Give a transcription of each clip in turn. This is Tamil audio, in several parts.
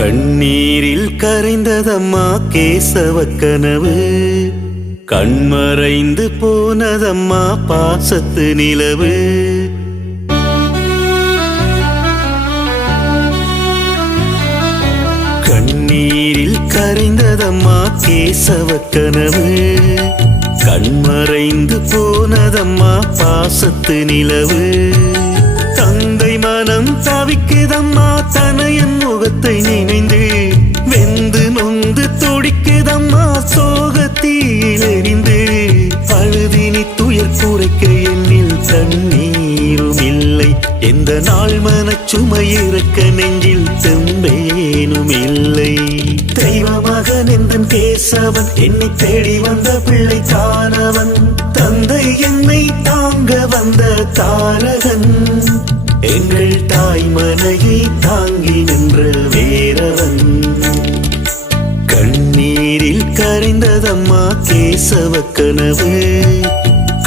கண்ணீரில் கரைந்ததம்மா கேசவ கனவு, கண்மறைந்து போனதம்மா பாசத்து நிலவு. கண்ணீரில் கரைந்ததம்மா கேசவ கனவு, கண்மறைந்து போனதம்மா பாசத்து நிலவு. தந்தை மனம் தவிக்குதம்மா தனையன் முகத்தை நினைந்து, வெந்து நொந்து துடிக்குதம்மா சோகத்தீயில் எரிந்து. அழுதினி துயர் குறைக்க என்னில் தண்ணீரும் இல்லை, எந்த நாள் மனச்சுமை இருக்க நெஞ்சில் தெம்பேனும் இல்லை. தெய்வ மகன் எந்தன் கேசவன், என்னை தேடி வந்த பிள்ளை தானவன். தந்தை என்னை தாங்க வந்த தாரகன், எங்கள் தாய் மனையை தாங்கி நின்ற வேறவன். கண்ணீரில் கரைந்ததம்மா கேசவ கனவு,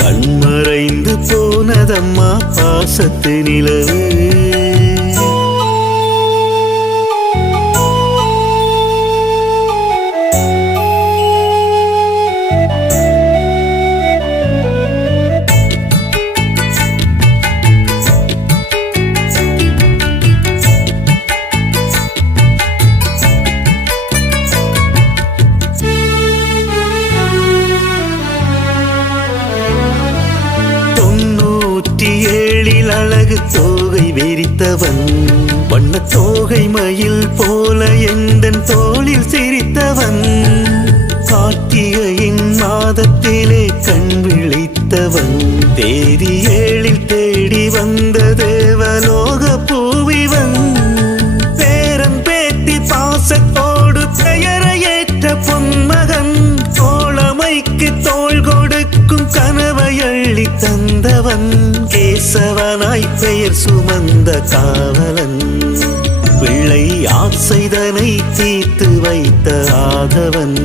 கண்மறைந்து போனதம்மா பாசத்து நிலவு. அழகு தோகை வெறித்தவன், வண்ண தோகை மயில் போல எந்தன் தோளில் சிரித்தவன். கார்த்திகையின் மாதத்திலே கண் விழித்தவன், தேதி ஏழில் தேடி வந்த தேவலோக பூவிவன். பேரன் பேத்தி பாசத்தோடு பெயரை ஏற்ற பொன்மகன், தோழமைக்கு தோள் கொடுக்கும் கனவை அள்ளி தந்தவன். கேசவனாய் பெயர் சுமந்த காவலன், பிள்ளை ஆசைதனை தீர்த்து வைத்த ஆதவன்.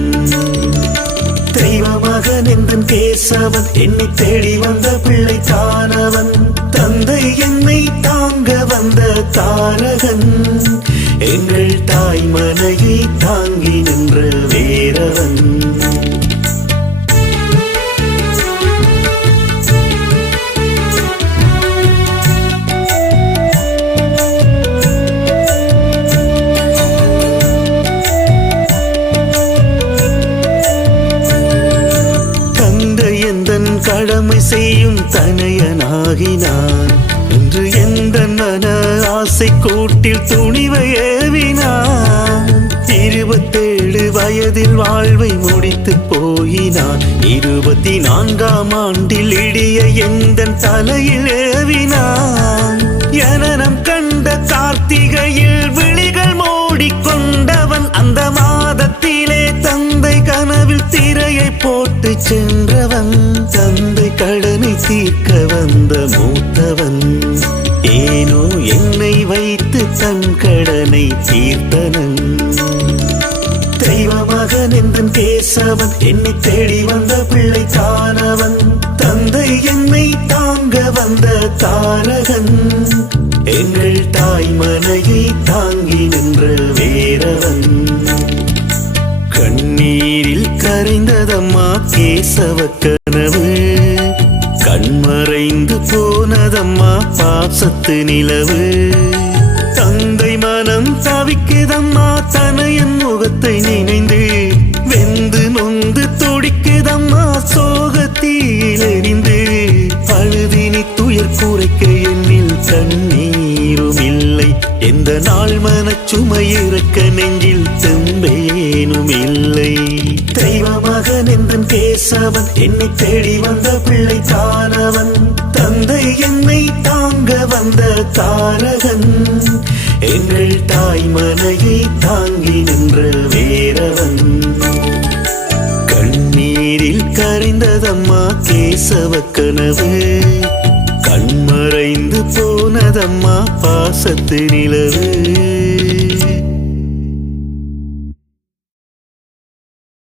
தெய்வ மகன் எந்தன் கேசவன், என்னை தேடி வந்த பிள்ளை தானவன். தந்தை என்னை தாங்க வந்த தாரகன், எங்கள் தாய் மனையை தாங்கி நின்ற வேறவன். கடமை செய்யும் தனையனாகினான், இன்று எந்த மன ஆசை கூட்டில் துணிவை ஏவினான். 27 வயதில் வாழ்வை முடித்து போயினான், 24ஆம் ஆண்டில் இடிய எந்த தலையில் ஏவினான். எனனம் கண்ட கார்த்திகையில் விழிகள் மூடிக்கொண்டவன், அந்த மாதத்திலே தந்தை கனவில் திரையை போட்டு சென்றவன். தந்தை கடனை தீர்க்க வந்த மூத்தவன், ஏனோ என்னை வைத்து தன் கடனை தீர்த்தனன். தெய்வ மகன் எந்தன் கேசவன், என்னை தேடி வந்த பிள்ளை தானவன். தந்தை என்னை தாங்க வந்த தாரகன், எங்கள் தாய் மனையை தாங்கி நின்ற வேறவன். கண்ணீரில் கரைந்ததம்மா கேசவ கனவு, கண்மறைந்து போனதம்மா பாசத்து நிலவு. தந்தை மனம் தவிக்குதம்மா தனையன் முகத்தை நினைந்து, வெந்து நொந்து துடிக்குதம்மா சோகத்தீயில் எரிந்து. அழுதினி துயர் குறைக்க என்னில் தண்ணீரும் இல்லை, எந்த நாள் மனச்சுமை இருக்க நெஞ்சில் தெம்பேனும் இல்லை. தெய்வ மகன் எந்தன் கேசவன், என்னை தேடி வந்த பிள்ளை தானவன். தந்தை என்னை தாங்க வந்த தாரகன், எங்கள் தாய் மனையை தாங்கி நின்ற வேறவன். கண்ணீரில் கரைந்ததம்மா கேசவ கனவு, கண்மறைந்து போனதம்மா பாசத்து நிலவு.